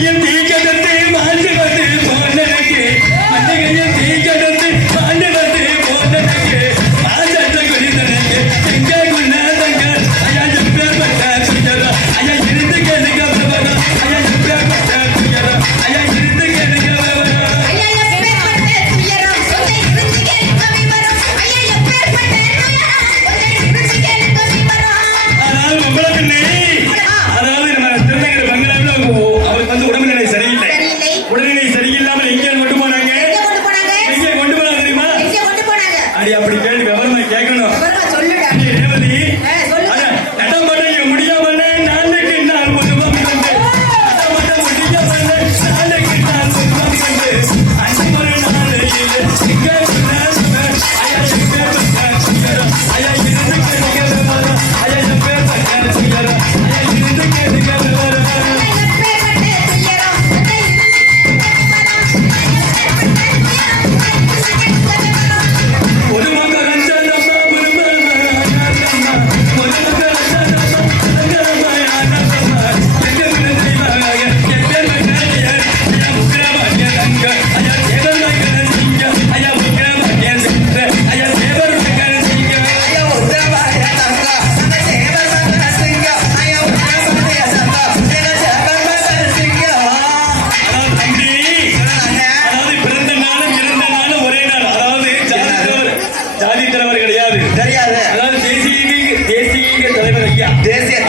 Yeah. Desde